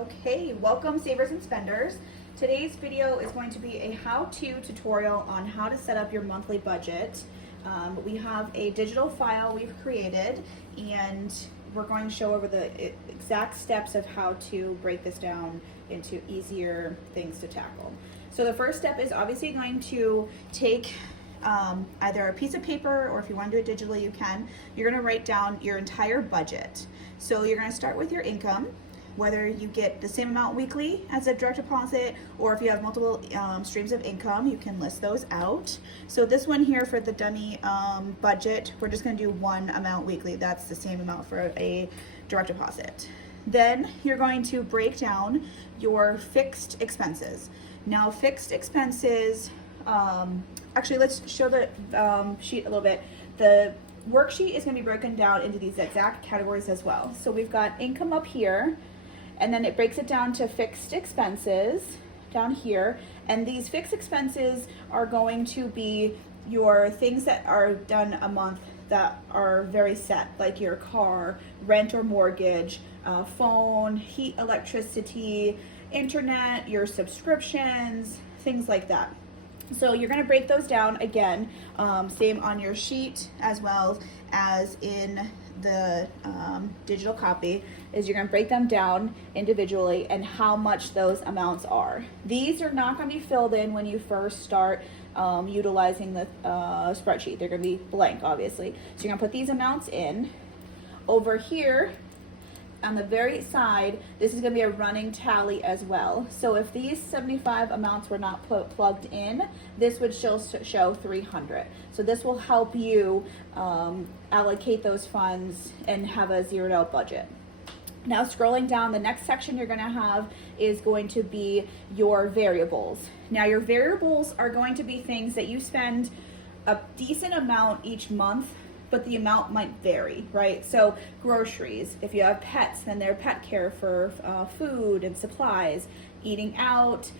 Okay, welcome savers and spenders. Today's video is going to be a how-to tutorial on how to set up your monthly budget. We have a digital file we've created and we're going to show over the exact steps of how to break this down into easier things to tackle. So the first step is obviously going to take either a piece of paper, or if you want to do it digitally you can. You're going to write down your entire budget. So you're going to start with your income, whether you get the same amount weekly as a direct deposit, or if you have multiple streams of income, you can list those out. So this one here for the dummy budget, we're just going to do one amount weekly. That's the same amount for a direct deposit. Then you're going to break down your fixed expenses. Now fixed expenses, actually let's show the sheet a little bit. The worksheet is going to be broken down into these exact categories as well. So we've got income up here, and then it breaks it down to fixed expenses down here. And these fixed expenses are going to be your things that are done a month that are very set, like your car, rent or mortgage, phone, heat, electricity, internet, your subscriptions, things like that. So you're going to break those down again, same on your sheet as well as in the digital copy, is you're going to break them down individually and how much those amounts are. These are not going to be filled in when you first start utilizing the spreadsheet. They're going to be blank, obviously. So you're going to put these amounts in. Over here on the very side, this is going to be a running tally as well. So if these 75 amounts were not plugged in, this would show 300. So this will help you allocate those funds and have a zeroed out budget. Now scrolling down, the next section you're going to have is going to be your variables. Now your variables are going to be things that you spend a decent amount each month, but the amount might vary, right? So groceries, if you have pets, then their pet care for food and supplies, eating out,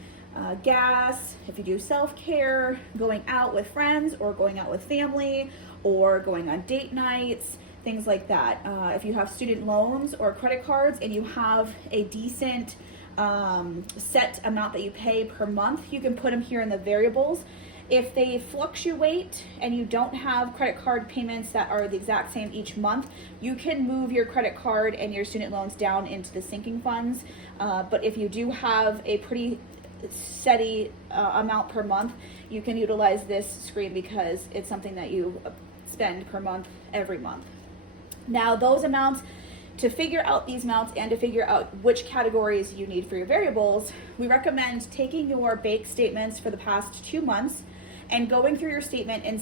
gas, if you do self-care, going out with friends or going out with family, or going on date nights, things like that. If you have student loans or credit cards and you have a decent set amount that you pay per month, you can put them here in the variables. If they fluctuate and you don't have credit card payments that are the exact same each month, you can move your credit card and your student loans down into the sinking funds. But if you do have a pretty steady amount per month, you can utilize this screen because it's something that you spend per month every month. Now those amounts, to figure out these amounts and to figure out which categories you need for your variables, we recommend taking your bank statements for the past 2 months and going through your statement and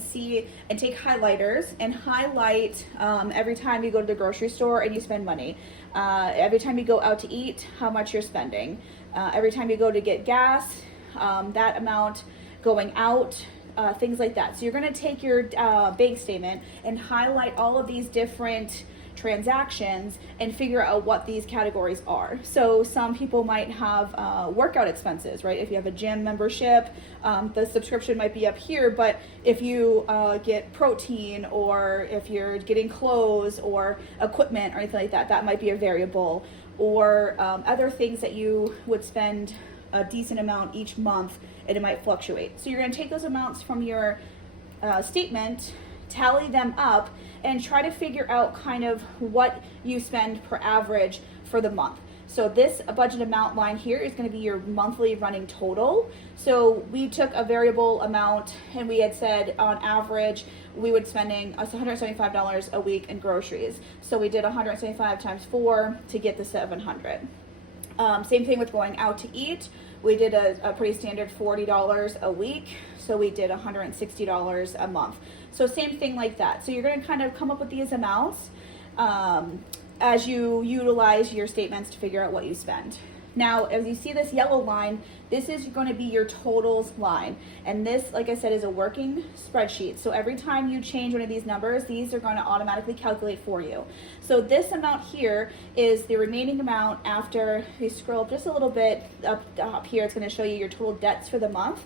take highlighters and highlight every time you go to the grocery store and you spend money, every time you go out to eat, how much you're spending, every time you go to get gas, that amount going out, things like that. So you're going to take your bank statement and highlight all of these different transactions and figure out what these categories are. So some people might have workout expenses, right? If you have a gym membership, the subscription might be up here, but if you get protein, or if you're getting clothes or equipment or anything like that, that might be a variable. Or other things that you would spend a decent amount each month and it might fluctuate. So you're going to take those amounts from your statement, tally them up, and try to figure out kind of what you spend per average for the month. So this budget amount line here is going to be your monthly running total. So we took a variable amount and we had said on average we would spending $175 a week in groceries. So we did 175 times 4 to get the 700. Same thing with going out to eat. We did a pretty standard $40 a week, so we did $160 a month. So same thing like that. So you're going to kind of come up with these amounts as you utilize your statements to figure out what you spend. Now, as you see this yellow line, this is going to be your totals line. And this, like I said, is a working spreadsheet. So every time you change one of these numbers, these are going to automatically calculate for you. So this amount here is the remaining amount after you scroll up just a little bit up here. It's going to show you your total debts for the month.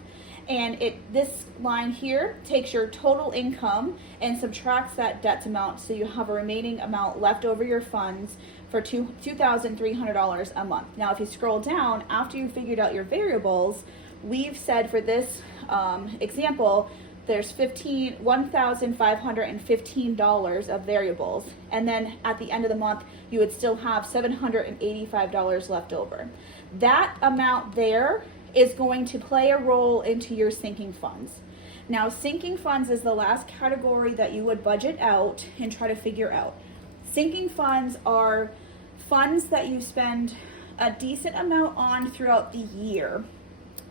And this line here takes your total income and subtracts that debt amount, so you have a remaining amount left over your funds for $2,300 a month. Now, if you scroll down, after you figured out your variables, we've said for this example, there's $1,515 of variables. And then at the end of the month, you would still have $785 left over. That amount there is going to play a role into your sinking funds. Now, sinking funds is the last category that you would budget out and try to figure out. Sinking funds are funds that you spend a decent amount on throughout the year,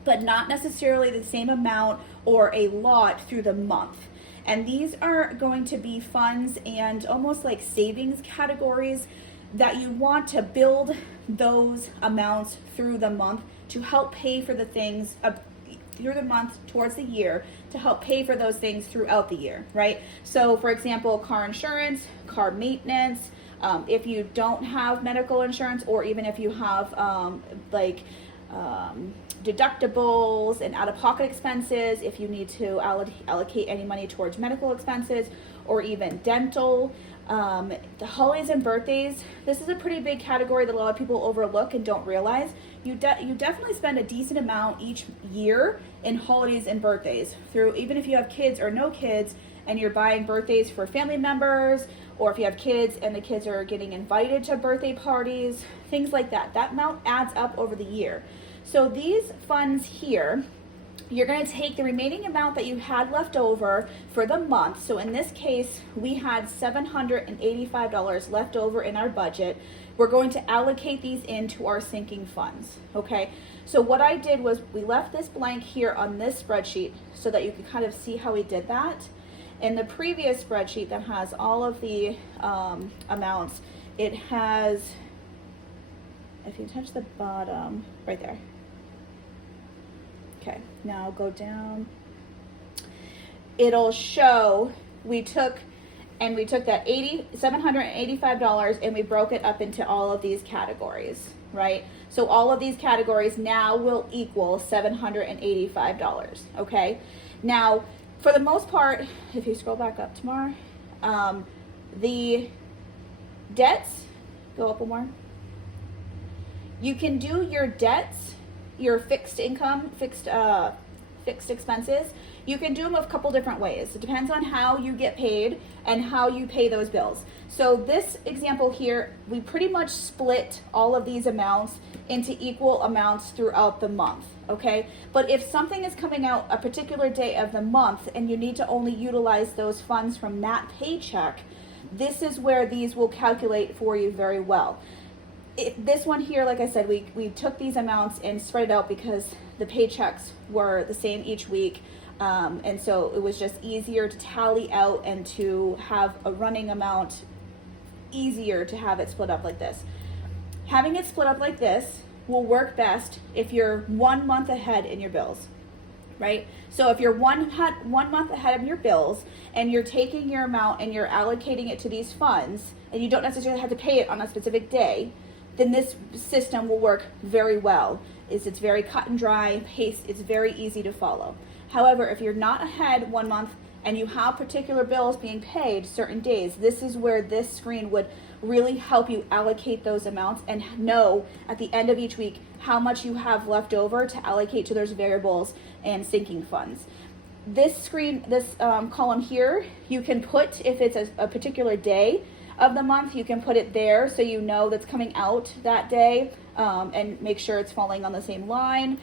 but not necessarily the same amount or a lot through the month. And these are going to be funds and almost like savings categories that you want to build those amounts through the month to help pay for the things through the month towards the year, to help pay for those things throughout the year, right? So for example, car insurance, car maintenance, if you don't have medical insurance, or even if you have deductibles and out-of-pocket expenses, if you need to allocate any money towards medical expenses or even dental. The holidays and birthdays, this is a pretty big category that a lot of people overlook and don't realize. You definitely spend a decent amount each year in holidays and birthdays, through even if you have kids or no kids and you're buying birthdays for family members, or if you have kids and the kids are getting invited to birthday parties, things like that. That amount adds up over the year. So these funds here, you're going to take the remaining amount that you had left over for the month. So in this case, we had $785 left over in our budget. We're going to allocate these into our sinking funds, okay? So what I did was we left this blank here on this spreadsheet so that you can kind of see how we did that. In the previous spreadsheet that has all of the amounts, it has, if you touch the bottom, right there. Okay, now go down. It'll show we took that $785 and we broke it up into all of these categories, right? So all of these categories now will equal $785, okay? Now, for the most part, if you scroll back up tomorrow, the debts, go up one more. You can do your debts, your fixed income, fixed expenses. You can do them a couple different ways. It depends on how you get paid and how you pay those bills. So this example here, we pretty much split all of these amounts into equal amounts throughout the month, okay? But if something is coming out a particular day of the month and you need to only utilize those funds from that paycheck, this is where these will calculate for you very well. This one here, like I said, we took these amounts and spread it out because the paychecks were the same each week. And so it was just easier to tally out and to have a running amount, easier to have it split up like this. Having it split up like this will work best if you're 1 month ahead in your bills, right? So if you're one month ahead of your bills and you're taking your amount and you're allocating it to these funds and you don't necessarily have to pay it on a specific day, then this system will work very well. It's very cut and dry, it's very easy to follow. However, if you're not ahead 1 month and you have particular bills being paid certain days, this is where this screen would really help you allocate those amounts and know at the end of each week how much you have left over to allocate to those variables and sinking funds. This screen, this column here, you can put, if it's a particular day of the month, you can put it there so you know that's coming out that day, and make sure it's falling on the same line.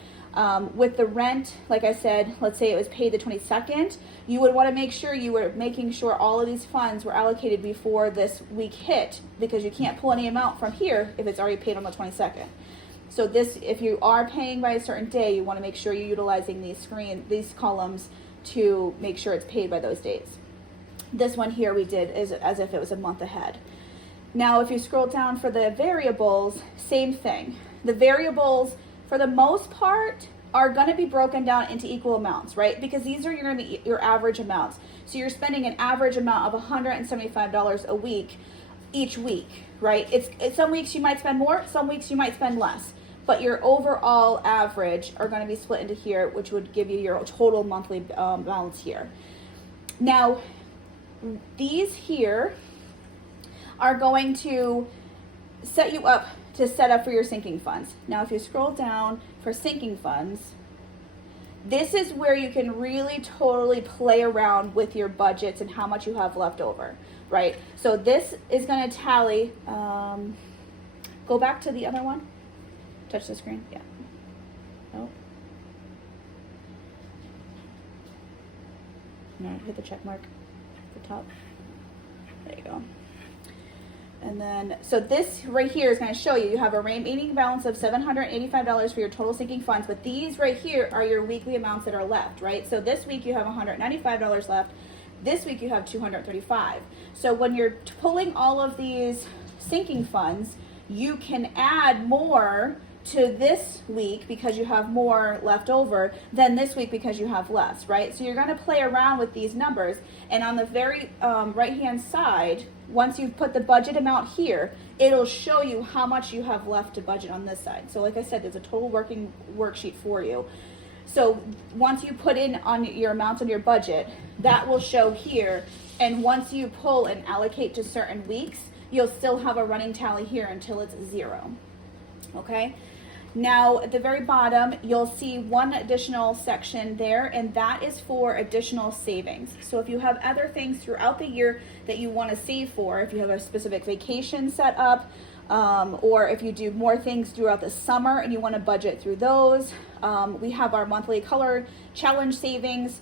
With the rent, like I said, let's say it was paid the 22nd, you would want to make sure you were making sure all of these funds were allocated before this week hit, because you can't pull any amount from here if it's already paid on the 22nd. So this, if you are paying by a certain day, you want to make sure you're utilizing these columns to make sure it's paid by those dates. This one here we did is as if it was a month ahead. Now, if you scroll down for the variables, same thing. The variables, for the most part, are going to be broken down into equal amounts, right? Because these are going to be your average amounts. So you're spending an average amount of $175 a week each week, right? It's some weeks you might spend more, some weeks you might spend less. But your overall average are going to be split into here, which would give you your total monthly balance here. Now, these here are going to set you up to set up for your sinking funds. Now, if you scroll down for sinking funds, this is where you can really totally play around with your budgets and how much you have left over, right? So this is going to tally. Go back to the other one. Touch the screen. Yeah. Nope. No, hit the check mark at the top. There you go. And then, so this right here is going to show you have a remaining balance of $785 for your total sinking funds, but these right here are your weekly amounts that are left, right? So this week you have $195 left. This week you have $235. So when you're pulling all of these sinking funds, you can add more to this week because you have more left over than this week because you have less, right? So you're going to play around with these numbers, and on the very right hand side, once you've put the budget amount here, it'll show you how much you have left to budget on this side. So like I said, there's a total working worksheet for you. So once you put in on your amounts on your budget, that will show here, and once you pull and allocate to certain weeks, you'll still have a running tally here until it's 0. Okay? Now, at the very bottom, you'll see one additional section there, and that is for additional savings. So if you have other things throughout the year that you want to save for, if you have a specific vacation set up, or if you do more things throughout the summer and you want to budget through those, we have our monthly color challenge savings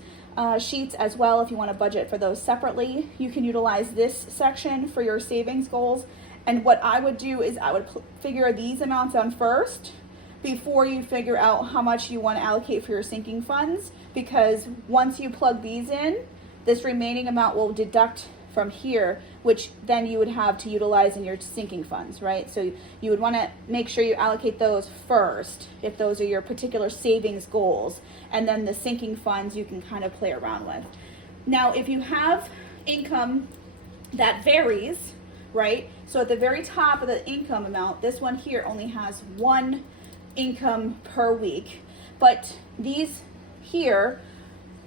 sheets as well. If you want to budget for those separately, you can utilize this section for your savings goals. And what I would do is I would figure these amounts on first before you figure out how much you want to allocate for your sinking funds, because once you plug these in, this remaining amount will deduct from here, which then you would have to utilize in your sinking funds, right? So you would want to make sure you allocate those first if those are your particular savings goals, and then the sinking funds you can kind of play around with. Now, if you have income that varies, right? So at the very top of the income amount, this one here only has one income per week, but these here,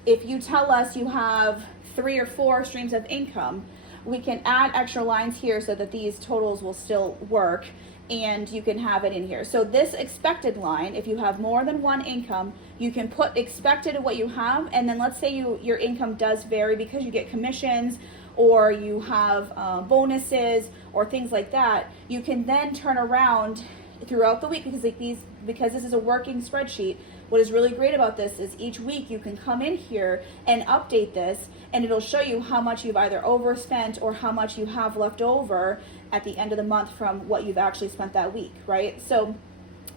if you tell us you have 3 or 4 streams of income, we can add extra lines here so that these totals will still work, and you can have it in here. So this expected line, if you have more than one income, you can put expected of what you have, and then let's say your income does vary because you get commissions or you have bonuses or things like that. You can then turn around throughout the week, because this is a working spreadsheet. What is really great about this is each week you can come in here and update this, and it'll show you how much you've either overspent or how much you have left over at the end of the month from what you've actually spent that week, right? So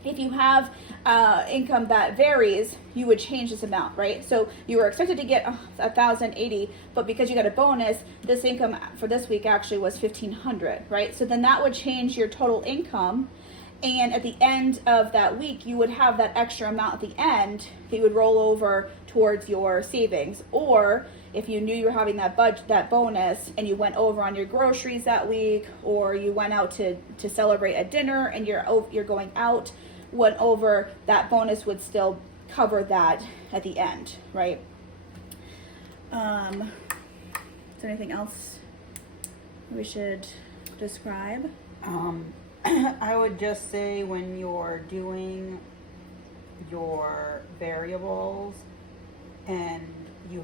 if you have income that varies, you would change this amount, right? So you were expected to get $1,080, but because you got a bonus, this income for this week actually was $1,500, right? So then that would change your total income. And at the end of that week, you would have that extra amount at the end that you would roll over towards your savings. Or if you knew you were having that bonus and you went over on your groceries that week, or you went out to celebrate a dinner and you're going out, went over, that bonus would still cover that at the end, right? Is there anything else we should describe? I would just say when you're doing your variables and you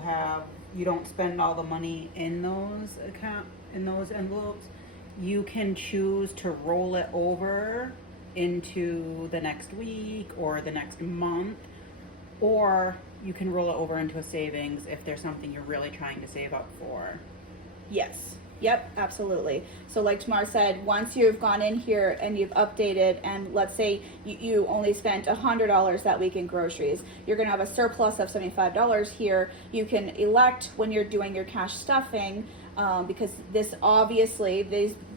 don't spend all the money in those envelopes, you can choose to roll it over into the next week or the next month, or you can roll it over into a savings if there's something you're really trying to save up for. Yes. Yep, absolutely. So like Tamar said, once you've gone in here and you've updated, and let's say you only spent $100 that week in groceries, you're going to have a surplus of $75 here. You can elect when you're doing your cash stuffing, because these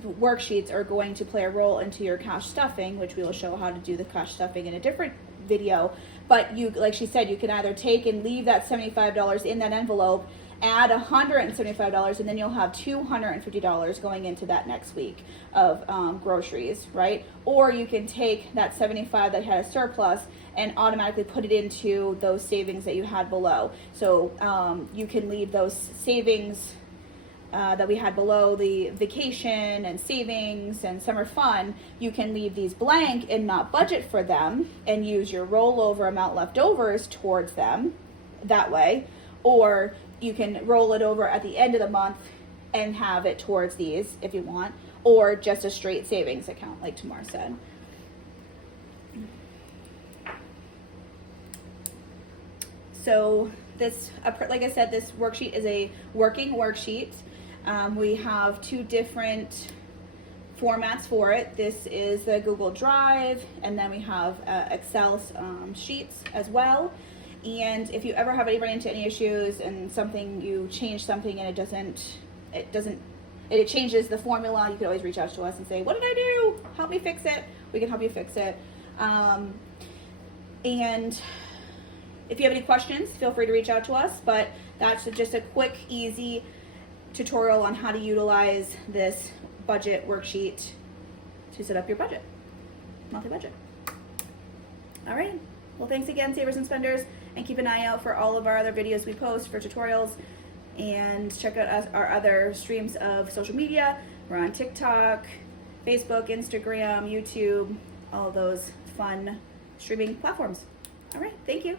worksheets are going to play a role into your cash stuffing, which we will show how to do the cash stuffing in a different video. But like she said, you can either take and leave that $75 in that envelope, add $175, and then you'll have $250 going into that next week of groceries, right? Or you can take that $75 that had a surplus and automatically put it into those savings that you had below. So you can leave those savings that we had below, the vacation and savings and summer fun, you can leave these blank and not budget for them and use your rollover amount leftovers towards them that way. Or you can roll it over at the end of the month and have it towards these if you want, or just a straight savings account like Tamar said. So this, like I said, this worksheet is a working worksheet. We have two different formats for it. This is the Google Drive, and then we have Excel sheets as well. And if you ever have run into any issues and you change something and it changes the formula, you can always reach out to us and say, what did I do? Help me fix it. We can help you fix it. And if you have any questions, feel free to reach out to us, but that's just a quick, easy tutorial on how to utilize this budget worksheet to set up your budget, monthly budget. All right. Well, thanks again, Savers and Spenders, and keep an eye out for all of our other videos we post for tutorials, and check out our other streams of social media. We're on TikTok, Facebook, Instagram, YouTube, all those fun streaming platforms. All right. Thank you.